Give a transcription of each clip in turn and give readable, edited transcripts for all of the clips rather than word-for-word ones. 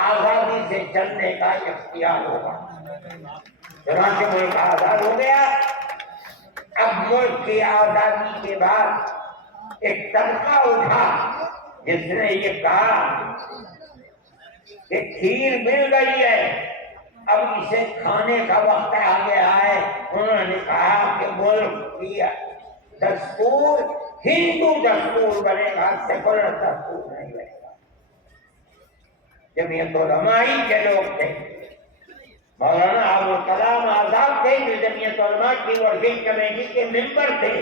آزادی سے چلنے کا اختیار ہوگا۔ چنانچہ ملک آزاد ہو گیا۔ اب ملک کی آزادی کے بعد ایک طبقہ اٹھا جس نے یہ کہا کہ کھیر مل گئی ہے، اب اسے کھانے کا وقت آ گیا ہے۔ انہوں نے کہا کہ ملک کی دستور ہندو دستور بنے گا، سیکولر دستور نہیں بنے گا۔ جمعیت علماء کے لوگ تھے، مولانا ابوالکلام آزاد تھے جو جمعیت علماء کی ورکنگ کمیٹی کے ممبر تھے،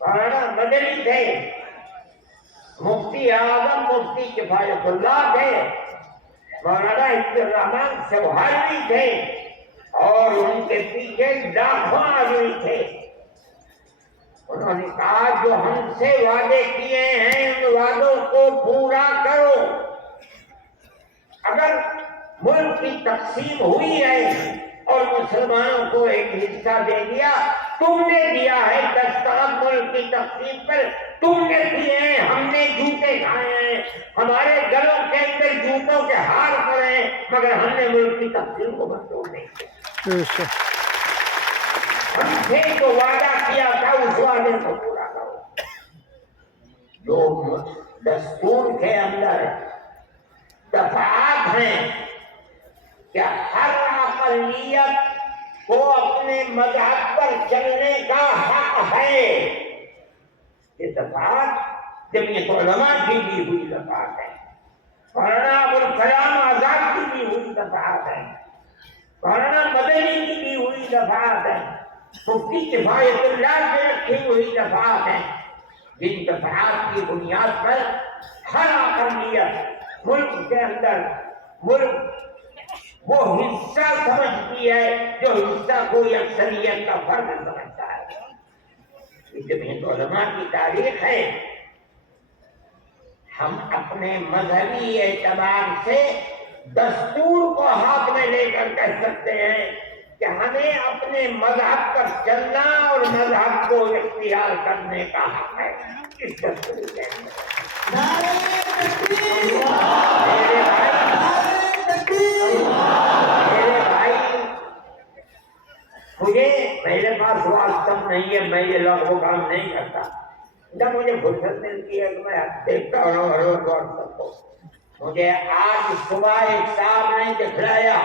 مولانا مدنی تھے، مفتی اعظم مفتی کفایت اللہ تھے، مولانا عبدالرحمان سبحانی تھے، اور ان کے پیچھے لاکھوں آدمی تھے۔ انہوں نے کہا جو ہم سے وعدے کیے ہیں ان وعدوں کو پورا کرو۔ اگر ملک کی تقسیم ہوئی ہے اور مسلمانوں کو ایک حصہ دے دیا، تم نے دیا ہے دستخط ملک کی تقسیم پر، تم نے کیے ہیں، ہم نے جوتے کھائے ہیں، ہمارے گلوں کے اندر جوتوں کے ہار پڑے ہیں، مگر ہم نے ملک کی تقسیم کو منظور نہیں کیا۔ ہم سے جو وعدہ کیا تھا اس وعدے کو پورا کرو۔ جو دستور کے اندر دفعات ہیں کہ ہر اقلیت کو اپنے مذہب پر چلنے کا حق ہے، یہ دفعات جمعیت علماء کی دی ہوئی دفعات ہے، مولانا ابوالکلام آزاد کی دی ہوئی دفعات ہے، مولانا مدنی کی دی ہوئی دفعات ہے، مفتی کفایت اللہ کی رکھی ہوئی دفعات ہیں، جن دفعات کی بنیاد پر ہر اقلیت ملک کے اندر ملک وہ حصہ سمجھتی ہے جو حصہ کوئی اکثریت کا فرد سمجھتا ہے۔ یہ جمعیت علماء کی تاریخ ہے۔ ہم اپنے مذہبی اعتبار سے دستور کو ہاتھ میں لے کر کہہ سکتے ہیں کہ ہمیں اپنے مذہب پر چلنا اور مذہب کو اختیار کرنے کا حق ہے۔ اس دستور کے اندر میرے بھائی، میرے پاس واسطہ نہیں ہے، میں یہ لوگوں کام نہیں کرتا، جب مجھے فرصت ملتی ہے کہ میں دیکھتا ہوں روز واٹس کو۔ مجھے آج صبح ایک صاحب نے دکھلایا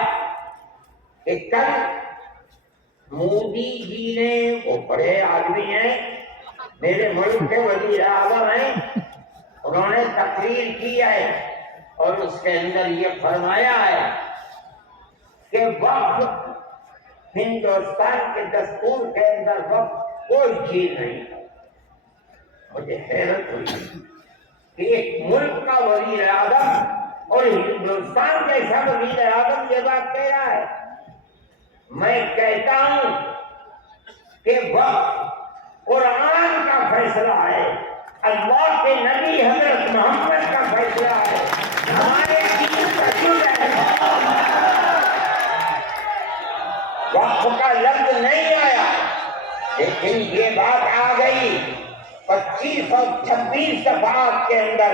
کہ کل مودی جی نے، وہ بڑے آدمی ہیں، میرے ملک کے وزیر اعظم ہیں، انہوں نے تقریر کی ہے اور اس کے اندر یہ فرمایا ہے کہ وقت ہندوستان کے دستور کے اندر وقت کوئی چیز نہیں ہے۔ مجھے حیرت ہوئی کہ ایک ملک کا وزیر اعظم اور ہندوستان جیسا وزیر اعظم یہ بات کہہ رہا ہے۔ میں کہتا ہوں کہ وقت قرآن کا فیصلہ ہے، اللہ کے نبی حضرت محمد کا فیصلہ ہے، ہمارے دین کا جز ہے۔ وقت کا لفظ نہیں آیا، لیکن یہ بات آ گئی 25 اور 26 صفحات کے اندر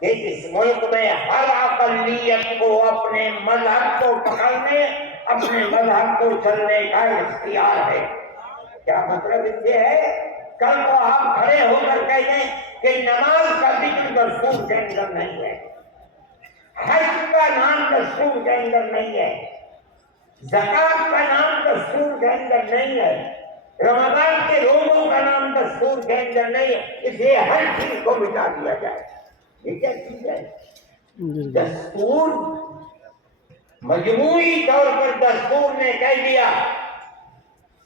کہ اس ملک میں ہر اقلیت کو اپنے مذہب کو پکڑنے، اپنے مذہب کو چلنے کا اختیار ہے۔ کیا مطلب اس سے ہے؟ کل کو آپ کھڑے ہو کر کہتے ہیں کہ نماز کا ذکر دستور کے اندر نہیں ہے، حج کا نام دستور کے اندر نہیں ہے، زکات کا نام دستور کے اندر نہیں ہے، رمضان کے روزوں کا نام دستور کے اندر نہیں ہے، اس لیے ہر چیز کو مٹا دیا جائے۔ یہ کیا چیز ہے؟ دستور مجموعی طور پر دستور نے کہہ دیا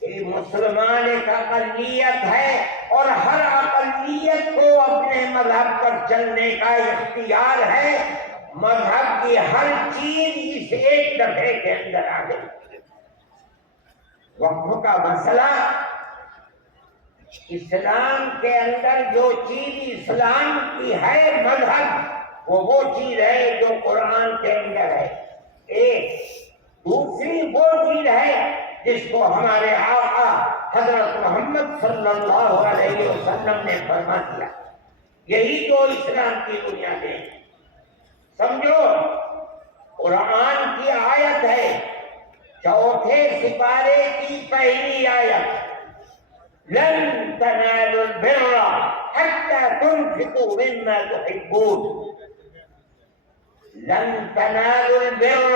کہ مسلمان ایک اقلیت ہے اور ہر اقلیت کو اپنے مذہب پر چلنے کا اختیار ہے۔ مذہب کی ہر چیز اس ایک دفعے کے اندر آ گئی۔ وقت کا مسئلہ، اسلام کے اندر جو چیز اسلام کی ہے مذہب، وہ چیز ہے جو قرآن کے اندر ہے۔ ایک دوسری وہ چیز ہے جس کو ہمارے آقا حضرت محمد صلی اللہ علیہ وسلم نے فرما دیا۔ یہی تو اسلام کی بنیادیں ہیں۔ سمجھو قرآن کی آیت ہے، چوتھے سپارے کی پہلی آیت، لن تنالوا البر حتى تنفقوا مما تحبون، لن تنالوا البر،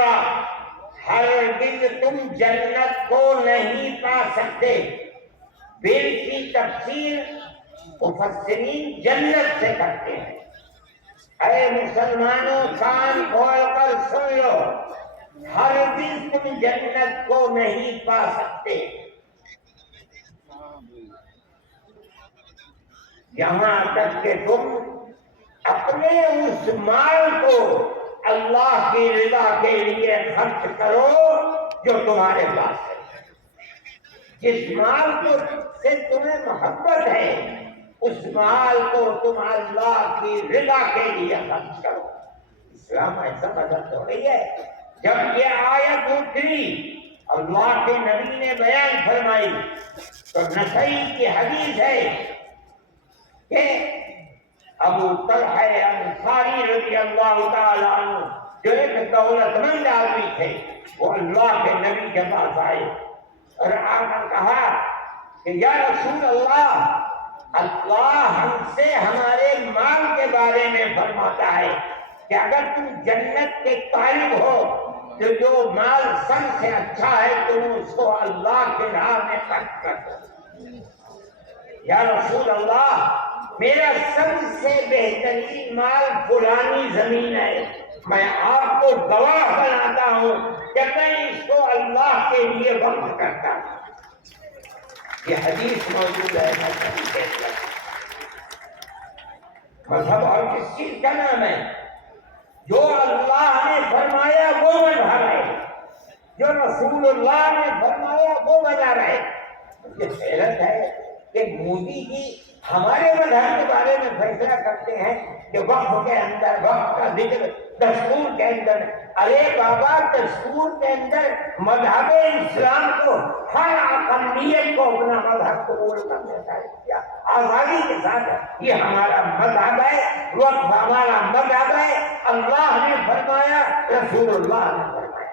ہرگز تم جنت کو نہیں پا سکتے۔ بر کی تفسیر مفسرین جنت سے کرتے ہیں۔ اے مسلمانوں کان کھول کر سن لو، ہرگز تم جنت کو نہیں پا سکتے یہاں تک کہ تم اپنے اس مال کو اللہ کی رضا کے لیے خرچ کرو جو تمہارے پاس ہے۔ جس مال کو سے تمہیں محبت ہے اس مال کو تم اللہ کی رضا کے لیے خرچ کرو۔ اسلام ایسا مذہب تھوڑی ہے۔ جب یہ آیت اتری اللہ کے نبی نے بیان فرمائی تو نسائی کی حدیث ہے کہ ابو طلحہ انصاری رضی اللہ تعالیٰ عنہ جو ایک دولت مند آدمی تھے، وہ اللہ کے نبی کے پاس آئے اور آ کر کہا کہ یا رسول اللہ، اللہ ہم سے ہمارے مال کے بارے میں فرماتا ہے کہ اگر تم جنت کے طالب ہو تو جو مال سب سے اچھا ہے تم اس کو اللہ کے راہ میں خرچ کر دو۔ یا رسول اللہ، میرا سب سے بہترین مال فلانی زمین ہے، میں آپ کو گواہ بناتا ہوں کہ میں اس کو اللہ کے لیے وقف کرتا ہوں۔ یہ حدیث موجود ہے مذہب اور کس چیز کا نام ہے؟ جو اللہ نے فرمایا وہ مذہب ہے، جو رسول اللہ نے فرمایا وہ مذہب ہے۔ مجھے حیرت ہے کہ مودی جی ہمارے مذہب کے بارے میں فیصلہ کرتے ہیں کہ وقف کے اندر وقف کا ذکر دستور کے اندر۔ ارے بابا، دستور کے اندر مذہب اسلام کو ہر اقلیت کو اپنا مذہب قبول کرنے کا کیا آزادی کے ساتھ، یہ ہمارا مذہب ہے، وقف ہمارا مذہب ہے۔ اللہ نے فرمایا، رسول اللہ نے فرمایا۔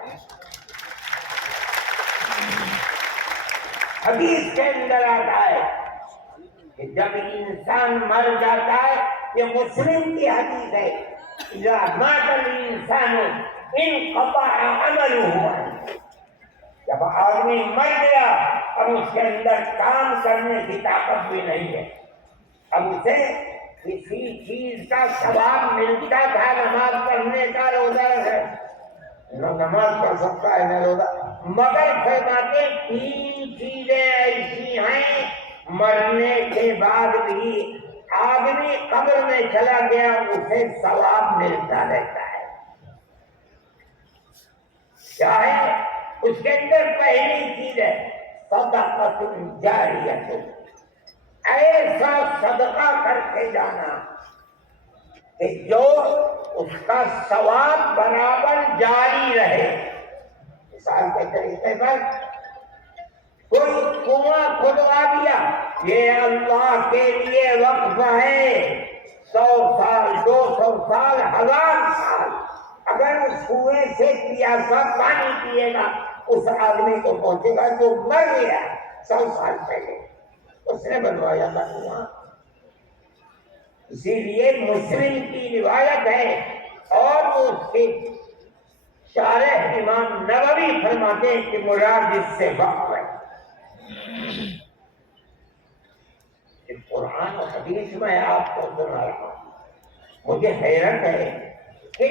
حدیث کے اندر آتا ہے کہ جب انسان مر جاتا ہے، یہ مسلم کی حدیث ہے، اذا مات الانسان انقطع عمله، جب آدمی مر گیا اب اس کے اندر کام کرنے کی طاقت بھی نہیں ہے، اب اسے کسی چیز کا ثواب ملتا تھا، نماز پڑھنے کا، روزہ ہے، نہ نماز پڑھ سکتا ہے نہ روزہ، مگر فرماتے تین چیزیں ایسی ہیں مرنے کے بعد بھی آدمی قبر میں چلا گیا اسے ثواب ملتا رہتا ہے۔ کیا ہے؟ اس کے اندر پہلی چیز ہے صدقۃ جاریہ، ایسا صدقہ کر کے جانا کہ جو اس کا ثواب برابر جاری رہے۔ مثال کے طریقے پر کوئی کنواں کھدوا دیا، یہ اللہ کے لیے وقف ہے، 100 سال 200 سال 1000 سال اگر اس کنویں سے پیاسا پانی پیے گا اس آدمی کو پہنچے گا جو مر گیا 100 سال پہلے، اس نے بنوایا تھا کنواں۔ اسی لیے مسلم کی روایت ہے اور اس کے شارح امام نووی فرماتے ہیں کہ مراد اس سے وقف ہے۔ قرآن و حدیث میں آپ کو سنا رہا ہوں، مجھے حیرت ہے کہ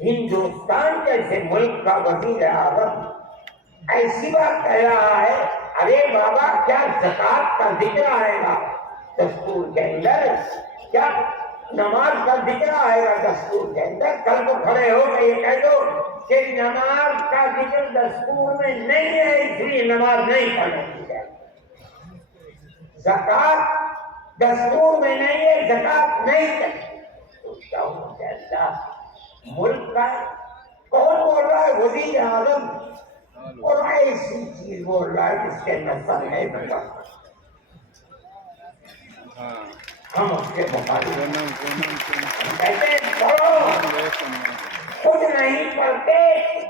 ہندوستان جیسے ملک کا وزیر اعظم ایسی بات کہہ رہا ہے، ارے بابا کیا زکوٰۃ کا ذکر آئے گا دستور کے اندر؟ کیا نماز کا ذکر آئے گا دستور کے اندر؟ کل کو کھڑے ہو کے یہ کہہ دو کہ نماز کا ذکر دستور میں نہیں ہے اس لیے نماز نہیں پڑھنے کی جائے، زکوٰۃ دستور میں نہیں ہے زکوٰۃ نہیں کرنی۔ سوچتا ہوں کہ اللہ ملک کا کون بول رہا ہے؟ وزیر اعظم، اور ایسی چیز بول رہا ہے جس کے نسل ہے بتا، ہم اس کے مقابلے کہتے ہیں پڑھو